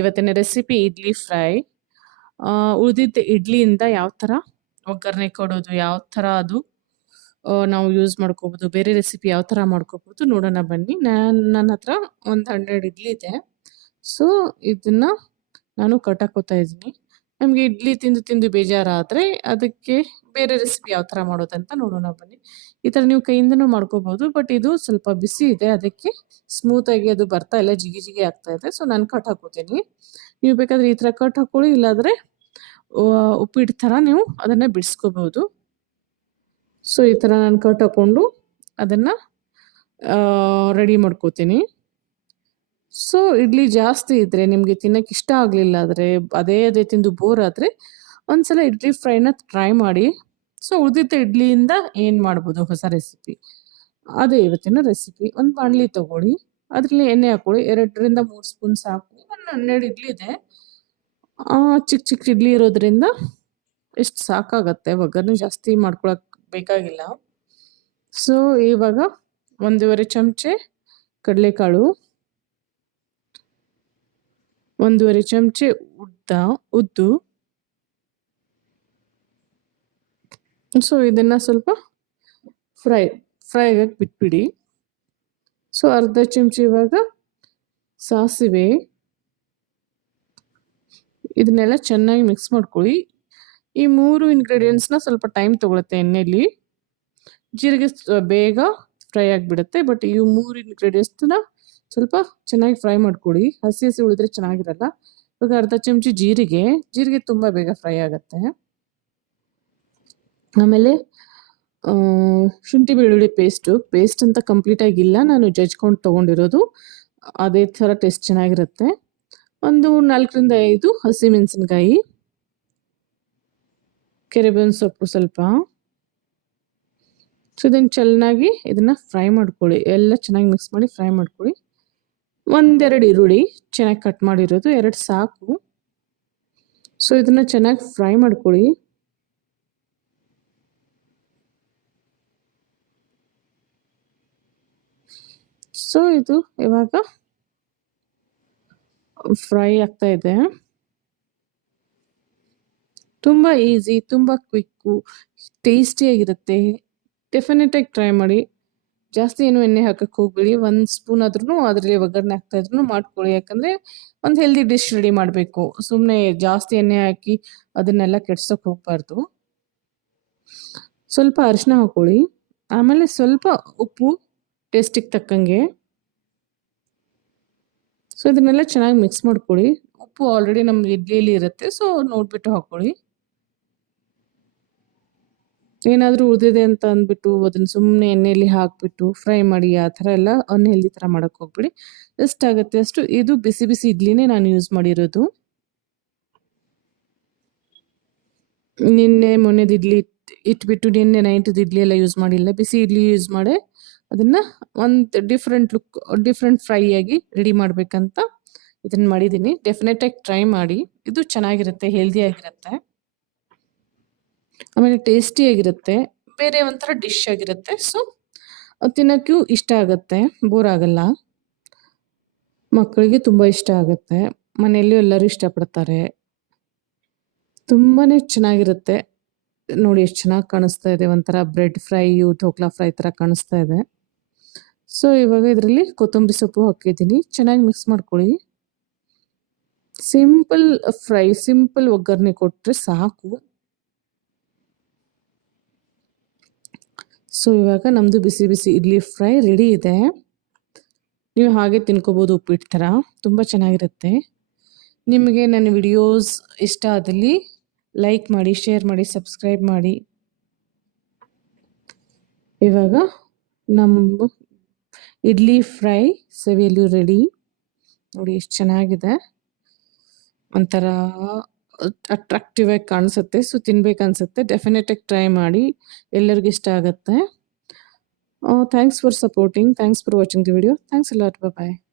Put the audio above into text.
ಇವತ್ತಿನ recipe idli fry. ಉಳಿದಿದ್ದ ಇಡ್ಲಿಯಿಂದ ಯಾವ ಥರ ಒಗ್ಗರಣೆ ಕೊಡೋದು, ಯಾವ ಥರ ಅದು ನಾವು ಯೂಸ್ ಮಾಡ್ಕೋಬೋದು ಬೇರೆ ರೆಸಿಪಿ ಯಾವ ಥರ ಮಾಡ್ಕೋಬೋದು ನೋಡೋಣ ಬನ್ನಿ. ನಾನು ನನ್ನ ಹತ್ರ ಒಂದು 100 ಇಡ್ಲಿ ಇದೆ. ಸೊ, ಇದನ್ನು ನಾನು ಕಟ್ಟಾಕೋತಾ ಇದ್ದೀನಿ. ನಮ್ಗೆ ಇಡ್ಲಿ ತಿಂದು ತಿಂದು ಬೇಜಾರಾದರೆ ಅದಕ್ಕೆ ಬೇರೆ ರೆಸಿಪಿ ಯಾವ ಥರ ಮಾಡೋದಂತ ನೋಡೋಣ ಬನ್ನಿ. ಈ ಥರ ನೀವು ಕೈಯಿಂದನೂ ಮಾಡ್ಕೋಬೋದು ಬಟ್ ಇದು ಸ್ವಲ್ಪ ಬಿಸಿ ಇದೆ ಅದಕ್ಕೆ ಸ್ಮೂತಾಗಿ ಅದು ಬರ್ತಾ ಇಲ್ಲ. ಜಿಗಿ ಜಿಗಿ ಆಗ್ತಾ ಇದೆ. ಸೊ, ನಾನು ಕಟ್ ಹಾಕೋತೀನಿ. ನೀವು ಬೇಕಾದರೆ ಈ ಥರ ಕಟ್ ಹಾಕೊಳ್ಳಿ ಇಲ್ಲಾದರೆ ಉಪ್ಪಿಟ್ಟು ಥರ ನೀವು ಅದನ್ನು ಬಿಡಿಸ್ಕೋಬೋದು ಸೊ, ಈ ಥರ ನಾನು ಕಟ್ ಹಾಕ್ಕೊಂಡು ಅದನ್ನು ರೆಡಿ ಮಾಡ್ಕೋತೀನಿ. ಸೊ, ಇಡ್ಲಿ ಜಾಸ್ತಿ ಇದ್ರೆ ನಿಮ್ಗೆ ತಿನ್ನಕ್ಕೆ ಇಷ್ಟ ಆಗ್ಲಿಲ್ಲ ಆದ್ರೆ ಅದೇ ಅದೇ ತಿಂದು ಬೋರ್ ಆದ್ರೆ ಒಂದ್ಸಲ ಇಡ್ಲಿ ಫ್ರೈನ ಟ್ರೈ ಮಾಡಿ. ಸೊ, ಉಳಿದಿದ್ದ ಇಡ್ಲಿಯಿಂದ ಏನ್ ಮಾಡ್ಬೋದು ಹೊಸ ರೆಸಿಪಿ. ಅದೇ ಇವತ್ತಿನ ರೆಸಿಪಿ. ಒಂದು ಬಾಣಲಿ ತಗೊಳ್ಳಿ. ಅದರಲ್ಲಿ ಎಣ್ಣೆ ಹಾಕೊಳ್ಳಿ. 2 ರಿಂದ 3 ಸ್ಪೂನ್ ಸಾಕು. ಒಂದು 12 ಇಡ್ಲಿ ಇದೆ. ಚಿಕ್ಕ ಚಿಕ್ಕ ಇಡ್ಲಿ ಇರೋದ್ರಿಂದ ಎಷ್ಟು ಸಾಕಾಗತ್ತೆ. ಒಗ್ಗರಣೆ ಜಾಸ್ತಿ ಮಾಡ್ಕೊಳಕ್ ಬೇಕಾಗಿಲ್ಲ. ಸೊ, ಇವಾಗ 1 1/2 ಚಮಚೆ ಕಡಲೆಕಾಳು. 1 1/2 ಚಮಚೆ ಉದ್ದ ಉದ್ದು. ಸೊ, ಇದನ್ನ ಸ್ವಲ್ಪ ಫ್ರೈ ಫ್ರೈ ಆಗಕ್ಕೆ ಬಿಟ್ಬಿಡಿ. ಸೊ, ಅರ್ಧ ಚಮಚ ಇವಾಗ ಸಾಸಿವೆ. ಇದನ್ನೆಲ್ಲ ಚೆನ್ನಾಗಿ ಮಿಕ್ಸ್ ಮಾಡ್ಕೊಳ್ಳಿ. ಈ ಮೂರು ಇಂಗ್ರೀಡಿಯೆಂಟ್ಸ್‌ನ ಸ್ವಲ್ಪ ಟೈಮ್ ತಗೊಳುತ್ತೆ ಎಣ್ಣೆಯಲ್ಲಿ ಜೀರಿಗೆ ಬೇಗ ಫ್ರೈ ಆಗಿಬಿಡುತ್ತೆ ಬಟ್ ಈ ಮೂರು ಇಂಗ್ರೀಡಿಯೆಂಟ್ಸ್‌ನ ಸ್ವಲ್ಪ ಚೆನ್ನಾಗಿ ಫ್ರೈ ಮಾಡ್ಕೊಳ್ಳಿ. ಹಸಿ ಹಸಿ ಉಳಿದ್ರೆ ಚೆನ್ನಾಗಿರಲ್ಲ. ಇವಾಗ ಅರ್ಧ ಚಮಚ ಜೀರಿಗೆ. ಜೀರಿಗೆ ತುಂಬ ಬೇಗ ಫ್ರೈ ಆಗುತ್ತೆ ಆಮೇಲೆ ಶುಂಠಿ ಬೆಳ್ಳುಳ್ಳಿ ಪೇಸ್ಟು. ಪೇಸ್ಟ್ ಅಂತ ಕಂಪ್ಲೀಟ್ ಆಗಿಲ್ಲ. ನಾನು ಜಜ್ಕೊಂಡು ತಗೊಂಡಿರೋದು. ಅದೇ ಥರ ಟೇಸ್ಟ್ ಚೆನ್ನಾಗಿರುತ್ತೆ. ಒಂದು ನಾಲ್ಕರಿಂದ ಐದು ಹಸಿ ಮೆಣಸಿನ್ಕಾಯಿ ಕೆರೆಬೇವಿನ ಸೊಪ್ಪು ಸ್ವಲ್ಪ. ಸೊ, ಇದನ್ನು ಚೆನ್ನಾಗಿ ಇದನ್ನು ಫ್ರೈ ಮಾಡ್ಕೊಳ್ಳಿ. ಎಲ್ಲ ಚೆನ್ನಾಗಿ ಮಿಕ್ಸ್ ಮಾಡಿ ಫ್ರೈ ಮಾಡ್ಕೊಳ್ಳಿ. ಒಂದೆರಡು ಈರುಳ್ಳಿ ಚೆನ್ನಾಗಿ ಕಟ್ ಮಾಡಿರೋದು ಎರಡು ಸಾಕು. ಸೊ, ಇದನ್ನ ಚೆನ್ನಾಗಿ ಫ್ರೈ ಮಾಡ್ಕೊಳ್ಳಿ. ಸೊ, ಇದು ಇವಾಗ ಫ್ರೈ ಆಗ್ತಾ ಇದೆ. ತುಂಬಾ ಈಸಿ, ತುಂಬಾ ಕ್ವಿಕ್ಕು, ಟೇಸ್ಟಿಯಾಗಿರುತ್ತೆ. ಡೆಫಿನೆಟಾಗಿ ಟ್ರೈ ಮಾಡಿ. ಜಾಸ್ತಿ ಏನು ಎಣ್ಣೆ ಹಾಕಕ್ಕೆ ಹೋಗ್ಬೇಡಿ. ಒಂದು ಸ್ಪೂನ್ ಆದ್ರೂ ಅದರಲ್ಲಿ ಒಗ್ಗರಣೆ ಹಾಕ್ತಾ ಇದ್ರೂ ಮಾಡ್ಕೊಳ್ಳಿ. ಯಾಕಂದ್ರೆ ಒಂದು ಹೆಲ್ದಿ ಡಿಶ್ ರೆಡಿ ಮಾಡಬೇಕು ಸುಮ್ಮನೆ ಜಾಸ್ತಿ ಎಣ್ಣೆ ಹಾಕಿ ಅದನ್ನೆಲ್ಲ ಕೆಡ್ಸೋಕೆ ಹೋಗ್ಬಾರ್ದು. ಸ್ವಲ್ಪ ಅರಿಶಿನ ಹಾಕೊಳ್ಳಿ. ಆಮೇಲೆ ಸ್ವಲ್ಪ ಉಪ್ಪು ಟೇಸ್ಟಿಗೆ ತಕ್ಕಂಗೆ. ಸೊ, ಇದನ್ನೆಲ್ಲ ಚೆನ್ನಾಗಿ ಮಿಕ್ಸ್ ಮಾಡ್ಕೊಳ್ಳಿ. ಉಪ್ಪು ಆಲ್ರೆಡಿ ನಮ್ಮ ಇಡ್ಲಿಯಲ್ಲಿ ಇರುತ್ತೆ. ಸೊ, ನೋಡ್ಬಿಟ್ಟು ಹಾಕೊಳ್ಳಿ. ಏನಾದ್ರೂ ಉಳಿದಿದೆ ಅಂತ ಅಂದ್ಬಿಟ್ಟು ಅದನ್ನ ಸುಮ್ಮನೆ ಎಣ್ಣೆಲಿ ಹಾಕಿಬಿಟ್ಟು ಫ್ರೈ ಮಾಡಿ ಆ ಥರ ಎಲ್ಲ ಅನ್‌ಹೆಲ್ದಿ ಥರ ಮಾಡಕ್ ಹೋಗ್ಬೇಡಿ. ಎಷ್ಟಾಗತ್ತೆ ಅಷ್ಟು ಇದು ಬಿಸಿ ಬಿಸಿ ಇಡ್ಲಿನೇ ನಾನು ಯೂಸ್ ಮಾಡಿರೋದು. ನಿನ್ನೆ ಮೊನ್ನೆದು ಇಡ್ಲಿ ಇಟ್, ಇಟ್ಬಿಟ್ಟು ನಿನ್ನೆ ನೈಟ್‌ದು ಇಡ್ಲಿ ಎಲ್ಲ ಯೂಸ್ ಮಾಡಿಲ್ಲ. ಬಿಸಿ ಇಡ್ಲಿ ಯೂಸ್ ಮಾಡಿ ಅದನ್ನ ಒಂದು ಡಿಫ್ರೆಂಟ್ ಲುಕ್ ಡಿಫ್ರೆಂಟ್ ಫ್ರೈ ಆಗಿ ರೆಡಿ ಮಾಡ್ಬೇಕಂತ ಇದನ್ನ ಮಾಡಿದ್ದೀನಿ. ಡೆಫಿನೆಟ್ ಆಗಿ ಟ್ರೈ ಮಾಡಿ. ಇದು ಚೆನ್ನಾಗಿರುತ್ತೆ. ಹೆಲ್ದಿ ಆಗಿರುತ್ತೆ. ಆಮೇಲೆ ಟೇಸ್ಟಿಯಾಗಿರುತ್ತೆ. ಬೇರೆ ಒಂಥರ ಡಿಶ್ ಆಗಿರುತ್ತೆ. ಸೊ, ತಿನ್ನೋಕ್ಕೂ ಇಷ್ಟ ಆಗುತ್ತೆ ಬೋರ್ ಆಗಲ್ಲ. ಮಕ್ಕಳಿಗೆ ತುಂಬ ಇಷ್ಟ ಆಗುತ್ತೆ ಮನೆಯಲ್ಲೂ ಎಲ್ಲರೂ ಇಷ್ಟಪಡ್ತಾರೆ. ತುಂಬಾನೇ ಚೆನ್ನಾಗಿರುತ್ತೆ. ನೋಡಿ ಎಷ್ಟು ಚೆನ್ನಾಗಿ ಕಾಣಿಸ್ತಾ ಇದೆ. ಒಂಥರ ಬ್ರೆಡ್ ಫ್ರೈಯು, ಢೋಕ್ಲಾ ಫ್ರೈ ಥರ ಕಾಣಿಸ್ತಾ ಇದೆ. ಸೊ, ಇವಾಗ ಇದರಲ್ಲಿ ಕೊತ್ತಂಬರಿ ಸೊಪ್ಪು ಹಾಕಿದ್ದೀನಿ. ಚೆನ್ನಾಗಿ ಮಿಕ್ಸ್ ಮಾಡ್ಕೊಳ್ಳಿ. ಸಿಂಪಲ್ ಫ್ರೈ, ಸಿಂಪಲ್ ಒಗ್ಗರಣೆ ಕೊಟ್ಟರೆ ಸಾಕು. ಸೊ, ಇವಾಗ ನಮ್ಮದು ಬಿಸಿ ಬಿಸಿ ಇಡ್ಲಿ ಫ್ರೈ ರೆಡಿ ಇದೆ. ನೀವು ಹಾಗೆ ತಿನ್ಕೋಬೋದು ಉಪ್ಪಿಟ್ಟು ಥರ. ತುಂಬ ಚೆನ್ನಾಗಿರುತ್ತೆ. ನಿಮಗೆ ನನ್ನ ವಿಡಿಯೋಸ್ ಇಷ್ಟ ಆದಲ್ಲಿ ಲೈಕ್ ಮಾಡಿ, ಶೇರ್ ಮಾಡಿ, ಸಬ್ಸ್ಕ್ರೈಬ್ ಮಾಡಿ. ಇವಾಗ ನಮ್ಮ ಇಡ್ಲಿ ಫ್ರೈ ಸವಿಯಲು ರೆಡಿ. ನೋಡಿ ಎಷ್ಟು ಚೆನ್ನಾಗಿದೆ. ಒಂಥರ ಅಟ್ರಾಕ್ಟಿವ್ ಆಗಿ ಕಾಣಿಸುತ್ತೆ. ಸೊ, ತಿನ್ಬೇಕನ್ಸುತ್ತೆ. ಡೆಫಿನೆಟ್ ಆಗಿ ಟ್ರೈ ಮಾಡಿ. ಎಲ್ಲರಿಗೂ ಇಷ್ಟ ಆಗುತ್ತೆ thanks for supporting. Thanks for watching the video. Thanks a lot. Bye.